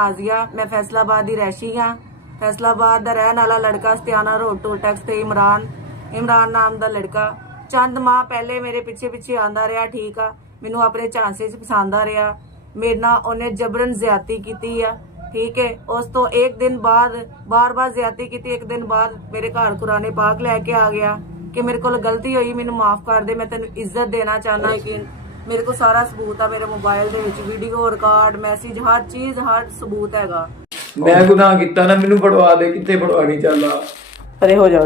नाजिया, मैं फैसलाबाद की रैशी हाँ। फैसलाबाद का रहने वाला लड़का सत्याना रोड टोल टैक्स ते इमरान नाम का लड़का चंद माह पहले मेरे पिछे पिछे आंदा रहा। ठीक आ, मैनू अपने झांसे च फसांदा रहा, मेरे नाल उन्हें जबरन ज्यादती की आ। ठीक है, उस तो एक दिन बाद बार बार ज्यादती की। एक दिन बाद मेरे घर कुराने पाक लैके आ गया कि मेरे को गलती हुई, मैनू माफ कर दे, मैं तेन इज्जत देना चाहना। लेकिन मेरे को सारा सबूत है, मेरे मोबाइल दे विच वीडियो रिकॉर्ड मैसेज हर चीज हर सबूत हैगा। मैं गुनाह किया ना, मैनू फड़वा दे, कितने फड़वानी चल आ परे हो जा।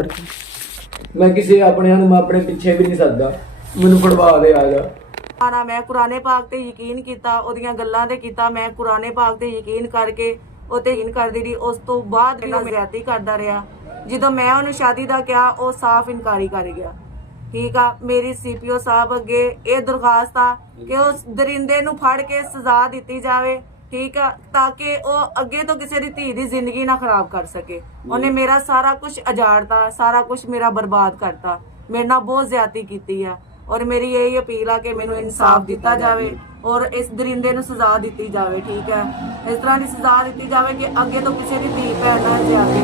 मैं किसी अपने मैं अपने पीछे भी नहीं सकता, मैनू फड़वा दे आ जा। ना मैं कुराने पाक ते यकीन किया, ओदियां गल्लां ते कीता, मैं कुराने पाक ते यकीन करके ओते यकीन करदी रही। उस तो बाद मेरा ज्यादती करदा रहा। ਜਦੋਂ मैं ਉਹਨੂੰ शादी ਦਾ ਕਿਹਾ ਉਹ ਸਾਫ਼ ਇਨਕਾਰੀ ਕਰ ਗਿਆ। ठीक आ, मेरी CPO साहब अगे ये दरखास्त आ कि उस दरिंदे नूं फड़ के सजा दी जाए। ठीक आ, ताकि वो अगे तो किसी की धी की जिंदगी ना खराब कर सके। उन्हें मेरा सारा कुछ अजाड़ता, सारा कुछ मेरा बर्बाद करता, मेरे नाल बहुत ज्यादती की है। और मेरी यही अपील है कि मैनू इंसाफ दिता जाए और इस दरिंदे नूं सजा दी जाए। ठीक है, इस तरह की सजा दी जाए कि अगे तो किसी की धी भैन नाल ज्यादती